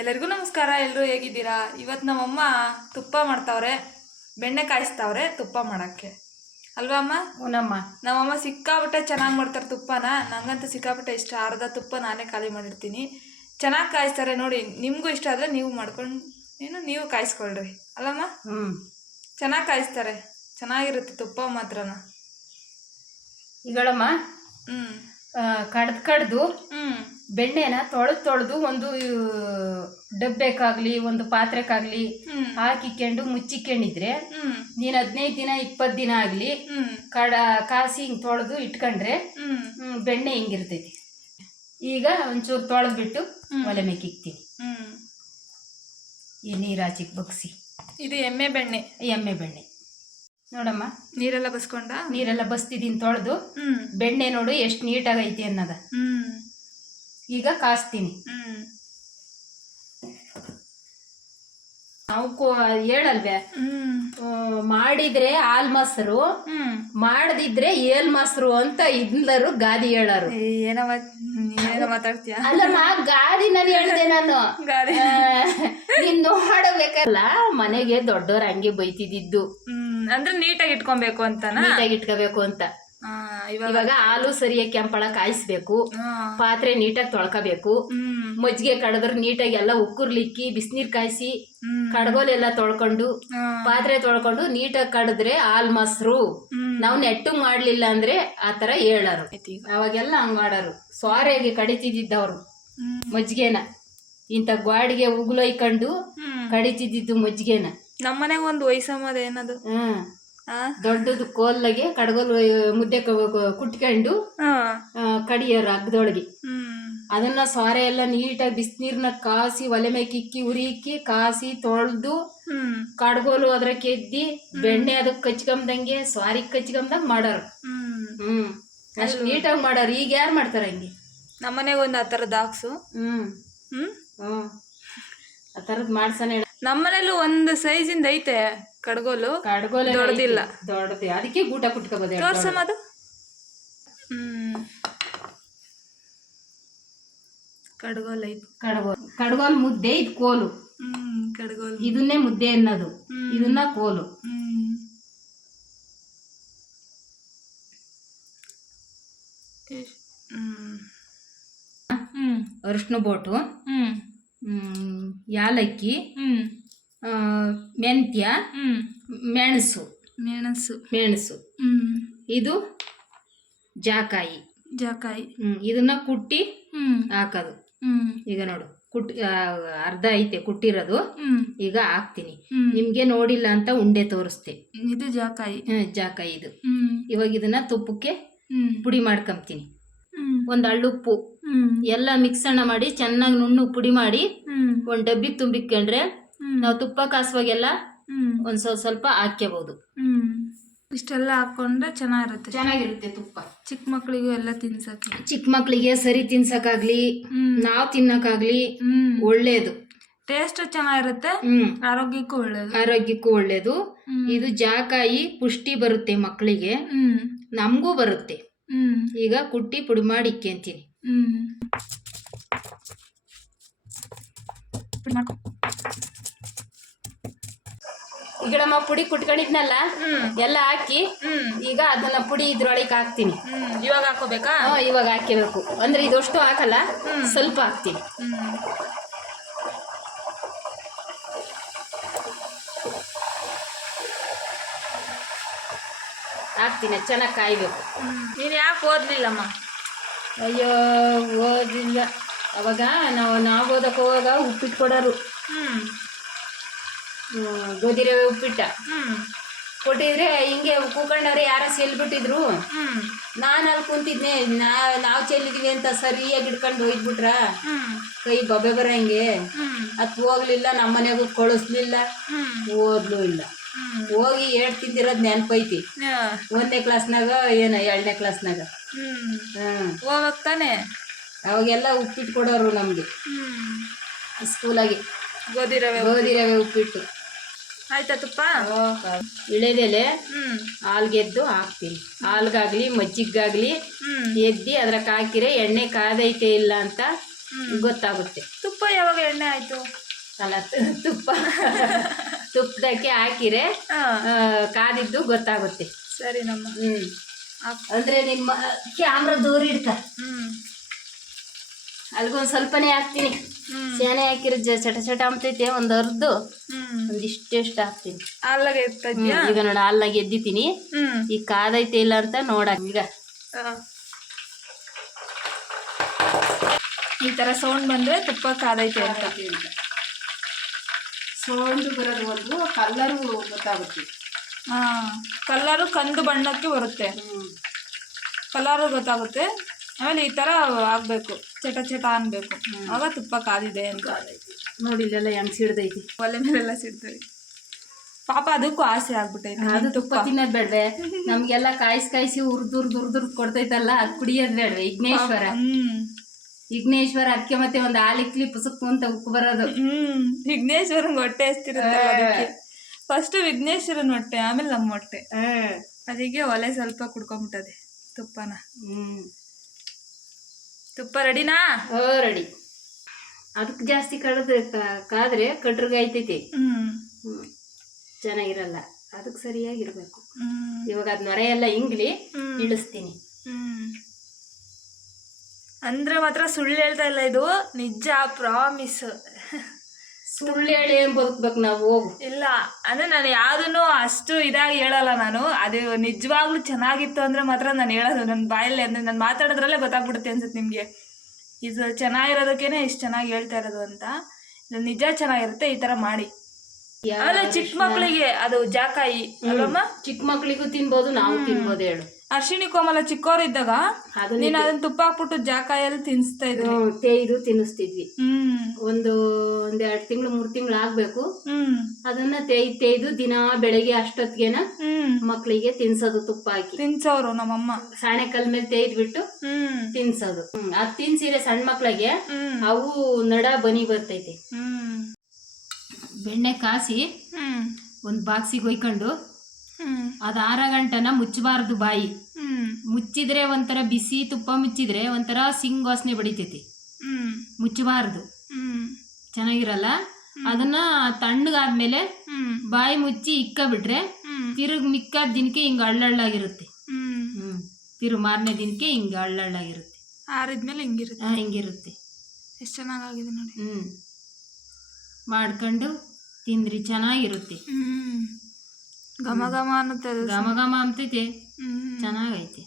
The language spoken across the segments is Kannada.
ಎಲ್ಲರಿಗೂ ನಮಸ್ಕಾರ ಎಲ್ಲರೂ ಹೇಗಿದ್ದೀರಾ? ಇವತ್ತು ನಮ್ಮಮ್ಮ ತುಪ್ಪ ಮಾಡ್ತಾವ್ರೆ ಬೆಣ್ಣೆ ಕಾಯಿಸ್ತಾವ್ರೆ ತುಪ್ಪ ಮಾಡೋಕ್ಕೆ. ಅಲ್ವಾ ಅಮ್ಮ? ಹ್ಞೂನಮ್ಮ ನಮ್ಮಮ್ಮ ಸಿಕ್ಕಾಪಟ್ಟೆ ಚೆನ್ನಾಗಿ ಮಾಡ್ತಾರೆ ತುಪ್ಪನ. ನನಗಂತೂ ಸಿಕ್ಕಾಪಟ್ಟೆ ಇಷ್ಟ. ಅರ್ಧ ತುಪ್ಪ ನಾನೇ ಖಾಲಿ ಮಾಡಿರ್ತೀನಿ. ಚೆನ್ನಾಗಿ ಕಾಯಿಸ್ತಾರೆ ನೋಡಿ ನಿಮಗೂ ಇಷ್ಟ ಆದರೆ ನೀವು ಮಾಡ್ಕೊಂಡು ಏನು ನೀವು ಕಾಯಿಸ್ಕೊಳ್ರಿ. ಅಲ್ಲಮ್ಮ? ಹ್ಞೂ ಚೆನ್ನಾಗಿ ಕಾಯಿಸ್ತಾರೆ. ಚೆನ್ನಾಗಿರುತ್ತೆ ತುಪ್ಪ ಮಾತ್ರನ. ಈಗಳಮ್ಮ ಹ್ಞೂ ಕಡ್ದು ಕಡ್ದು ಹ್ಞೂ ಬೆಣ್ಣೆನ ತೊಳೆದು ತೊಳೆದು ಒಂದು ಡಬ್ಬೆಕ್ಕಾಗ್ಲಿ ಒಂದು ಪಾತ್ರೆಕ್ಕಾಗ್ಲಿ ಹಾಕಿಕೊಂಡು ಮುಚ್ಚಿಕೊಂಡಿದ್ರೆ ನೀನು ಹದಿನೈದು ದಿನ ಇಪ್ಪತ್ತು ದಿನ ಆಗಲಿ ಕಡ ಕಾಸಿ ಹಿಂಗೆ ತೊಳೆದು ಇಟ್ಕೊಂಡ್ರೆ ಬೆಣ್ಣೆ ಹಿಂಗಿರ್ತೈತಿ. ಈಗ ಒಂಚೂರು ತೊಳೆದ್ಬಿಟ್ಟು. ಒಲೆ ಮೇಕಿಕ್ತೀನಿ. ಈ ನೀರು ಆಚಿಗೆ ಬಗ್ಸಿ. ಇದು ಎಮ್ಮೆ ಬೆಣ್ಣೆ. ಎಮ್ಮೆ ಬೆಣ್ಣೆ. ನೋಡಮ್ಮ. ನೀರೆಲ್ಲ ಬಸ್ಕೊಂಡ? ನೀರೆಲ್ಲ ಬಸ್ತಿದ್ದೀನಿ ತೊಳೆದು ಬೆಣ್ಣೆ ನೋಡು ಎಷ್ಟು ನೀಟಾಗೈತಿ ಅನ್ನೋದ. ಈಗ ಕಾಸ್ತೀನಿ. ನಾವು ಹೇಳಲ್ವೇ? ಮಾಡಿದ್ರೆ ಹಾಲ್ ಮೊಸರು ಮಾಡದಿದ್ರೆ ಏಲ್ ಮೊಸರು ಅಂತ ಇದ್ಲರು ಗಾದಿ ಹೇಳರು. ಅಲ್ಲ ಏನೋ ಮಾತಾಡ್ತೀಯ? ಅಲ್ಲಮ್ಮ ಹೇಳ್ದೆ ನಾನು. ಮಾಡಬೇಕಲ್ಲ ನೀನ್ ನೋಡಬೇಕಲ್ಲ ಮನೆಗೆ ದೊಡ್ಡವ್ರ ಹಂಗೆ ಬೈತಿದ್ದು ಹ್ಮ್ ಅಂದ್ರೆ ನೀಟಾಗಿ ಇಟ್ಕೊಬೇಕು ಅಂತ ನೀಟಾಗಿ ಇಟ್ಕೋಬೇಕು ಅಂತ. ಇವಾಗ ಹಾಲು ಸರಿಯಾಗಿ ಕೆಂಪಳ ಕಾಯಿಸ್ಬೇಕು. ಪಾತ್ರೆ ನೀಟಾಗಿ ತೊಳ್ಕೋಬೇಕು. ಮಜ್ಜಿಗೆ ಕಡದ್ರ ನೀಟಾಗಿ ಎಲ್ಲ ಉಕ್ಕುರ್ಲಿಕ್ಕಿ ಬಿಸಿನೀರ್ ಕಾಯಿಸಿ ಕಡಗೋಲೆಲ್ಲ ತೊಳ್ಕೊಂಡು ಪಾತ್ರೆ ತೊಳ್ಕೊಂಡು ನೀಟಾಗಿ ಕಡದ್ರೆ ಹಾಲ್ ಮೊಸರು. ನಾವು ನೆಟ್ಟು ಮಾಡ್ಲಿಲ್ಲ ಅಂದ್ರೆ ಆತರ ಹೇಳರು. ಅವಾಗೆಲ್ಲ ಹಂಗ್ ಮಾಡಾರು. ಸ್ವಾರೆಗೆ ಕಡಿತಿದ್ದವ್ರು ಮಜ್ಜಿಗೆನ. ಇಂಥ ಗ್ವಾಡಿಗೆ ಉಗುಲೊಯ್ಕೊಂಡು ಕಡಿತಿದ್ದು ಕಡಿತಿದ್ದಿದ್ದು ಮಜ್ಜಿಗೆನ. ನಮ್ಮನೆಗೆ ಒಂದು ವಯಸ್ಸಮ್ಮದ ಏನದು? ಹ್ಮ್. ದೊಡ್ಡದು ಕೋಲ್ಲಗೆ ಕಡಗೋಲ್ ಮುದ್ದೆ ಕುಟ್ಕೊಂಡು ಕಡಿಯೋರು ಹಗ್ಗದೊಳಗೆ ಅದನ್ನ ಸಾರೆ ಎಲ್ಲ ನೀಟಾಗಿ ಬಿಸಿನೀರ್ನ ಕಾಸಿ ಒಲೆ ಮೇಲೆ ಇಕ್ಕಿ ಉರಿ ಇಕ್ಕಿ ಕಾಸಿ ತೊಳೆದು ಕಡಗೋಲು ಅದ್ರ ಕೆದ್ದಿ ಬೆಣ್ಣೆ ಅದಕ್ಕೆ ಕಚ್ಕೊಂಬಂಗೆ ಸ್ವಾರಿ ಕಚ್ಕೊಂಬಂಗ್ ಮಾಡೋರು. ಹ್ಮ್. ಅಷ್ಟು ನೀಟಾಗಿ ಮಾಡೋರು. ಈಗ ಯಾರು ಮಾಡ್ತಾರ ಹಂಗೆ? ನಮ್ಮನೆಗೆ ಒಂದು ಆ ಥರದ ಹಾಕ್ಸು ಹ್ಮ್. ಹ್ಮ್. ಹ್ಮ್. ಆ ಥರದ್ ಮಾಡ್ಸನೆ ನಮ್ಮನೇಲೂ ಒಂದು ಸೈಜಿಂದ ಐತೆ ಕಡ್ಗೋಲು. ಕಡ್ಗೋಲೆ ದೊಡ್ಡದಿಲ್ಲ. ದೊಡ್ಡದು ಅದಕ್ಕೆ ಗೂಟ ಕುಟ್ಕೋಬೋದು ತೋರ್ಸಮ್ಮ ಅದು. ಹ್ಮ್. ಕಡ್ಗೋಲ್ ಐತೆ. ಕಡ್ಗೋಲ್. ಕಡ್ಗೋಲ್ ಮುದ್ದೆ ಇದು ಕೋಲು. ಹ್ಮ್ ಕಡ್ಗೋಲ್. ಇದನ್ನೇ ಮುದ್ದೆ ಅನ್ನೋದು. ಇದನ್ನ ಕೋಲು. ಅರಿಶಿನ ಬೋಟು. ಹ್ಮ್. ಹ್ಮ್, ಯಾಲಕ್ಕಿ ಮೆಂತ್ಯ ಮೆಣಸು. ಮೆಣಸು. ಮೆಣಸು. ಇದು ಜಾಕಾಯಿ. ಜಾಕಾಯಿ. ಇದನ್ನ ಕುಟ್ಟಿ ಹಾಕೋದು. ಈಗ ನೋಡು ಕುಟ್ ಅರ್ಧ ಐತೆ ಕುಟ್ಟಿರೋದು. ಈಗ ಹಾಕ್ತೀನಿ. ನಿಮ್ಗೆ ನೋಡಿಲ್ಲ ಅಂತ ಉಂಡೆ ತೋರಿಸ್ತೆ. ಇದು ಜಾಕಾಯಿ. ಜಾಕಾಯಿ ಇದು. ಇವಾಗ ಇದನ್ನ ತುಪ್ಪಕ್ಕೆ ಪುಡಿ ಮಾಡ್ಕೊಂತೀನಿ ಒಂದು ಅಳ್ಳುಪ್ಪು ಎಲ್ಲ ಮಿಕ್ಸಣ್ಣ ಮಾಡಿ ಚೆನ್ನಾಗಿ ನುಣ್ಣು ಪುಡಿ ಮಾಡಿ ಒಂದ್ ಒಂದು ಡಬ್ಬಿಗೆ ತುಂಬಿಕೊಂಡ್ರೆ ನಾವು ತುಪ್ಪ ಕಾಸುವಾಗೆಲ್ಲ ಒಂದ್ ಸ್ವಲ್ಪ ಸ್ವಲ್ಪ ಹಾಕ್ಕೋಬಹುದು ಹ್ಮ್. ಇಷ್ಟೆಲ್ಲ ಹಾಕೊಂಡ್ರೆ ಚೆನ್ನಾಗಿರುತ್ತೆ. ಚೆನ್ನಾಗಿರುತ್ತೆ ತುಪ್ಪ. ಚಿಕ್ಕ ಮಕ್ಕಳಿಗೂ ಎಲ್ಲ ತಿನ್ಸಕ್ ಚಿಕ್ಕ ಮಕ್ಕಳಿಗೆ ಸರಿ ತಿನ್ಸಕ್ಕಾಗ್ಲಿ ನಾವು ತಿನ್ನಕ್ಕಾಗ್ಲಿ ಒಳ್ಳೇದು. ಟೇಸ್ಟ್ ಚೆನ್ನಾಗಿರುತ್ತೆ ಆರೋಗ್ಯಕ್ಕೂ ಒಳ್ಳೇದು. ಆರೋಗ್ಯಕ್ಕೂ ಒಳ್ಳೇದು. ಇದು ಜಾಕಾಯಿ ಪುಷ್ಟಿ ಬರುತ್ತೆ ಮಕ್ಕಳಿಗೆ ನಮಗೂ ಬರುತ್ತೆ. ಈಗ ಕುಟ್ಟಿ ಪುಡಿ ಮಾಡಿ ಇಕ್ಕೆಂತೀನಿ ಪುಡಿ ಮಾಡ್ಕೊ. ಈಗಡಮ್ಮ ಪುಡಿ ಕುಟ್ಕೊಂಡಿದ್ನಲ್ಲ ಹ್ಮ್. ಎಲ್ಲ ಹಾಕಿ ಹ್ಮ್. ಈಗ ಅದನ್ನ ಪುಡಿ ಇದ್ರೊಳಗೆ ಹಾಕ್ತೀನಿ. ಹ್ಮ್. ಇವಾಗ ಹಾಕೋಬೇಕಾ ಇವಾಗ ಹಾಕಿಬೇಕು ಅಂದ್ರೆ ಇದಷ್ಟು ಹಾಕಲ್ಲ ಹ್ಮ್. ಸ್ವಲ್ಪ ಹಾಕ್ತೀನಿ. ಹ್ಮ್. ಹಾಕ್ತೀನಿ ಚೆನ್ನಾಗಿ ಕಾಯ್ಬೇಕು. ನೀನ್ ಯಾಕೆ ಓದ್ಲಿಲ್ಲಮ್ಮ? ಅಯ್ಯೋ ಓದಿಲ್ಲ. ಅವಾಗ ನಾವು ನಾವು ಓದಕ್ಕೆ ಹೋಗಾಗ ಉಪ್ಪಿಟ್ಟು ಕೊಡೋರು. ಗೋಧಿ ರವೆ ಉಪ್ಪಿಟ್ಟ. ಕೊಟ್ಟಿದ್ರೆ ಹಿಂಗೆ ಕೂಕೊಂಡವ್ರೆ ಯಾರ ಚೆಲ್ಬಿಟ್ಟಿದ್ರು ನಾನು ಅಲ್ಲಿ ಕುಂತಿದ್ನೆ ನಾ ನಾವು ಚೆಲ್ಲಿದೀವಿ ಅಂತ ಸರಿಯಾಗಿ ಹಿಡ್ಕೊಂಡು ಒಯ್ದ್ಬಿಟ್ರ ಹ್ಮ್. ಕೈ ಬಬೆ ಬರಂಗೆ. ಅತ್ ಹೋಗ್ಲಿಲ್ಲ ನಮ್ಮ ಮನೆಗೂ ಕಳಿಸ್ಲಿಲ್ಲ. ಓದ್ಲು ಇಲ್ಲ. ಹೋಗಿ ಹೇಳ್ತಿದ್ದಿರೋದು ನೆನಪೈತಿ. ಒಂದನೇ ಕ್ಲಾಸ್ನಾಗ ಏನೋ ಎರಡನೇ ಕ್ಲಾಸ್ನಾಗ ಹೋಗ್ಬೇಕು ತಾನೆ? ಅವಾಗೆಲ್ಲ ಉಪ್ಪಿಟ್ಟು ಕೊಡೋರು ನಮಗೆ. ಸ್ಕೂಲಾಗಿ. ಗೋಧಿ ರವೆ ಗೋಧಿ ರವೆ ಉಪ್ಪಿಟ್ಟು. ಆಯ್ತಾ ತುಪ್ಪ ಇಳೆದೆಲೆ ಹಾಲ್ಗೆದ್ದು ಹಾಕ್ತೀನಿ. ಹಾಲ್ಗಾಗ್ಲಿ ಮಜ್ಜಿಗಾಗ್ಲಿ ಎದ್ದಿ ಅದ್ರಾಗ ಹಾಕಿರೆ ಎಣ್ಣೆ ಕಾದೈತೆ ಇಲ್ಲ ಅಂತ ಗೊತ್ತಾಗುತ್ತೆ. ತುಪ್ಪ ಯಾವಾಗ ಎಣ್ಣೆ ಆಯ್ತು? ಅಲ್ಲ ತುಪ್ಪ. ತುಪ್ಪದಕ್ಕೆ ಹಾಕಿರೆ ಕಾದಿದ್ದು ಗೊತ್ತಾಗುತ್ತೆ. ಸರಿ ನಮ್ಮ ಹ್ಮ್. ಹಾಕ್- ಅಂದ್ರೆ ನಿಮ್ಮ ಕ್ಯಾಮ್ರಾ ದೂರ ಇಡ್ತ. ಹ್ಮ್. ಅಲ್ಗೊಂದ್ ಸ್ವಲ್ಪನೇ ಹಾಕ್ತೀನಿ. ಸೇನೆ ಹಾಕಿರೋ ಚಟ ಚಟ ಅಂಬತೈತೆ ಒಂದ್ ಅರ್ದು ಒಂದಿಷ್ಟೆಷ್ಟು ಹಾಕ್ತೀನಿ. ಅಲ್ಲಾಗ ಈಗ ನೋಡ ಹಾಲ್ನಾಗ ಎದ್ದಿತೀನಿ ಈಗ ಕಾದೈತೆ ಇಲ್ಲ ಅಂತ ನೋಡ ಈಗ. ಈ ತರ ಸೌಂಡ್ ಬಂದ್ರೆ ತುಪ್ಪ ಕಾದೈತೆ ಅಂತ. ಸೌಂಡ್ ಬರೋದು ಒಂದು ಕಲ್ಲರು ಗೊತ್ತಾಗುತ್ತೆ. ಹಾ ಕಲರು ಕಂದು ಬಣ್ಣಕ್ಕೆ ಬರುತ್ತೆ. ಕಲರ್ ಗೊತ್ತಾಗುತ್ತೆ. ಆಮೇಲೆ ಈ ತರ ಆಗ್ಬೇಕು. ಚಟ ಚಟ ಅನ್ಬೇಕು. ಅವಾಗ ತುಪ್ಪ ಕಾದಿದೆ ಅಂತ. ನೋಡಿ ಇಲ್ಲೆಲ್ಲ ಹೆಂಗ್ ಸಿಡ್ದೈತಿ ಒಲೆ ಮೇಲೆಲ್ಲ ಸಿಡ್ತೈತಿ ಪಾಪ ಅದಕ್ಕೂ ಆಸೆ ಆಗ್ಬಿಟ್ಟೈತೆ. ಅದು ತುಪ್ಪ ತಿನ್ನೋದ್ ಬೇಡ್ವೆ. ನಮ್ಗೆಲ್ಲ ಕಾಯಿಸಿ ಕಾಯಿಸಿ ಉರ್ದುರ್ ದುರ್ದುರ್ ಕೊಡ್ತೈತಲ್ಲ ಅದ್ ಕುಡಿಯೋದ್ ಬೇಡ್ವೆ. ವಿಘ್ನೇಶ್ವರ ಹ್ಮ್. ವಿಘ್ನೇಶ್ವರ ಅದಕ್ಕೆ ಮತ್ತೆ ಒಂದ್ ಹಾಲಿಕ್ಲಿ ಪುಸಕ್ಕು ಅಂತ ಉಕ್ಕು ಬರೋದು. ಹ್ಮ್. ವಿಘ್ನೇಶ್ವರ ಹೊಟ್ಟೆ ಅದಕ್ಕೆ. ಫಸ್ಟ್ ವಿಘ್ನೇಶ್ವರನ್ ಹೊಟ್ಟೆ ಆಮೇಲೆ ನಮ್ಮ ಹೊಟ್ಟೆ. ಅದಕ್ಕೆ ಒಲೆ ಸ್ವಲ್ಪ ಕುಡ್ಕೊಂಬಿಟ್ಟದೆ ತುಪ್ಪನ. ಹ್ಮ್. ತುಪ್ಪ ರೆಡಿನಾ? ಓ ರೆಡಿ. ಅದಕ್ಕೆ ಜಾಸ್ತಿ ಕಡದ ಕಾದ್ರೆ ಕಟ್ರಿಗೆ ಹ್ಮ್. ಚೆನ್ನಾಗಿರಲ್ಲ ಅದಕ್ಕೆ ಸರಿಯಾಗಿರ್ಬೇಕು. ಇವಾಗ ಅದ್ ನೊರೆ ಎಲ್ಲ ಇಂಗ್ಲಿ. ಇಳಿಸ್ತೀನಿ. ಅಂದ್ರೆ ಮಾತ್ರ ಸುಳ್ಳು ಹೇಳ್ತಾ ಇಲ್ಲ ಇದು ನಿಜ ಪ್ರಾಮಿಸ್ ಸುಳ್ಳು ಹೇಳಿ ಏನ್ ಬದುಕ್ಬೇಕು ನಾವು? ಹೋಗು. ಇಲ್ಲ ಅಂದ್ರೆ ನಾನು ಯಾವ್ದನ್ನು ಅಷ್ಟು ಇದಾಗಿ ಹೇಳಲ್ಲ ನಾನು. ಅದು ನಿಜವಾಗ್ಲೂ ಚೆನ್ನಾಗಿತ್ತು ಅಂದ್ರೆ ಮಾತ್ರ ನಾನು ಹೇಳೋದು. ನನ್ನ ಬಾಯಲ್ಲಿ ಅಂದ್ರೆ ನಾನು ಮಾತಾಡೋದ್ರಲ್ಲೇ ಗೊತ್ತಾಗ್ಬಿಡುತ್ತೆ ಅನ್ಸುತ್ತೆ ನಿಮಗೆ. ಇದು ಚೆನ್ನಾಗಿರೋದಕ್ಕೇನೆ ಇಷ್ಟು ಚೆನ್ನಾಗಿ ಹೇಳ್ತಾ ಇರೋದು ಅಂತ. ಇದು ನಿಜ ಚೆನ್ನಾಗಿರುತ್ತೆ ಈ ತರ ಮಾಡಿ. ಆಮೇಲೆ ಚಿಕ್ಕ ಮಕ್ಕಳಿಗೆ ಅದು ಜಾಕಾಯಿ ಅಲ್ವಮ್ಮ ಚಿಕ್ಕ ಮಕ್ಳಿಗೂ ತಿನ್ಬೋದು ನಾವು ತಿನ್ಬೋದು ಹೇಳು. ಅರ್ಶಿಣಿ ಕೋಮಲ ಚಿಕ್ಕವರಿದ್ದಾಗ ಇದ್ದಾಗ ನೀನು ಅದನ್ನ ತುಪ್ಪ ಹಾಕ್ಬಿಟ್ಟು ಜಾಕಾಯಲ್ಲಿ ತಿನ್ಸ್ತಾ ಇದ್ರು. ತೇಯ್ದು ತಿನ್ನಿಸ್ತಿದ್ವಿ. ಹ್ಮ್. ಒಂದು ಒಂದ್ ಎರಡ್ ತಿಂಗಳು ಮೂರ್ ತಿಂಗಳು ಆಗ್ಬೇಕು. ಅದನ್ನ ತೇಯ್ ತೇಯ್ದು ದಿನ ಬೆಳಗ್ಗೆ ಅಷ್ಟೊತ್ತಿಗೆನ ಮಕ್ಕಳಿಗೆ ಮಕ್ಳಿಗೆ ತಿನ್ಸೋದು ತುಪ್ಪ ಹಾಕಿ ತಿನ್ಸೋರು ನಮ್ಮಮ್ಮ. ಸಾಣೆಕಲ್ ಮೇಲೆ ತೇಯ್ದ್ಬಿಟ್ಟು ಹ್ಮ್. ತಿನ್ಸೋದು. ಅದ್ ತಿನ್ಸಿರೆ ಸಣ್ಣ ಮಕ್ಳಿಗೆ ಅವು ನಡ ಬನಿ ಬರ್ತೈತಿ. ಹ್ಮ್. ಬೆಣ್ಣೆ ಕಾಸಿ ಹ್ಮ್. ಒಂದ್ ಬಾಕ್ಸಿಗೆ ಒಯ್ಕೊಂಡು ಅದ್ ಆರ ಗಂಟನ ಮುಚ್ಚಬಾರ್ದು ಬಾಯಿ. ಮುಚ್ಚಿದ್ರೆ ಒಂಥರ ಬಿಸಿ ತುಪ್ಪ ಮುಚ್ಚಿದ್ರೆ ಒಂಥರ ಸಿಂಗ್ ವಾಸನೆ ಬಡಿತೈತಿ. ಮುಚ್ಚಬಾರ್ದು ಚೆನ್ನಾಗಿರಲ್ಲ? ಅದನ್ನ ತಣ್ಣಗಾದ್ಮೇಲೆ ಬಾಯಿ ಮುಚ್ಚಿ ಇಕ್ಕ ಬಿಟ್ರೆ ತಿರುಗ್ ಮಿಕ್ಕ ದಿನಕ್ಕೆ ಹಿಂಗ ಅಳ್ಳಳ್ಳಾಗಿರುತ್ತೆ ಹ್ಮ್. ತಿರು ಮಾರನೇ ದಿನಕ್ಕೆ ಹಿಂಗ ಅಳ್ಳಳ್ಳಾಗಿರುತ್ತೆ ಆರಿದ್ಮೇಲೆ ಹಿಂಗಿರುತ್ತೆ. ಹಿಂಗಿರುತ್ತೆ. ಎಷ್ಟು ಚೆನ್ನಾಗಾಗಿದೆ ನೋಡಿ. ಹ್ಮ್. ಮಾಡ್ಕೊಂಡು ತಿಂದ್ರಿ ಚೆನ್ನಾಗಿರುತ್ತೆ. ಘಮ ಘಮ ಅನ್ನುತ್ತೆ ಅದು ಘಮ ಘಮ ಅಂತೈತೆ ಚೆನ್ನಾಗೈತೆ.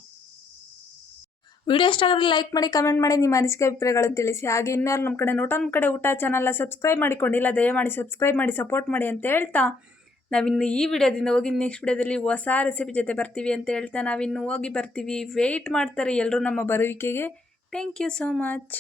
ವಿಡಿಯೋ ಇಷ್ಟ ಲೈಕ್ ಮಾಡಿ ಕಮೆಂಟ್ ಮಾಡಿ ನಿಮ್ಮ ಅನಿಸಿಕೆ ಅಭಿಪ್ರಾಯಗಳನ್ನು ತಿಳಿಸಿ. ಹಾಗೆ ಇನ್ಯಾರು ನಮ್ಮ ಕಡೆ ನೋಟ ನಮ್ಮ ಕಡೆ ಊಟ ಚಾನಲ್ನ ಸಬ್ಸ್ಕ್ರೈಬ್ ಮಾಡಿಕೊಂಡಿಲ್ಲ ದಯಮಾಡಿ ಸಬ್ಸ್ಕ್ರೈಬ್ ಮಾಡಿ ಸಪೋರ್ಟ್ ಮಾಡಿ ಅಂತ ಹೇಳ್ತಾ ನಾವಿನ್ನು ಈ ವಿಡಿಯೋದಿಂದ ಹೋಗಿ ನೆಕ್ಸ್ಟ್ ವಿಡಿಯೋದಲ್ಲಿ ಹೊಸ ರೆಸಿಪಿ ಜೊತೆ ಬರ್ತೀವಿ ಅಂತ ಹೇಳ್ತಾ ನಾವಿನ್ನು ಹೋಗಿ ಬರ್ತೀವಿ. ವೆಯ್ಟ್ ಮಾಡ್ತಾರೆ ಎಲ್ಲರೂ ನಮ್ಮ ಬರುವಿಕೆಗೆ. Thank you so much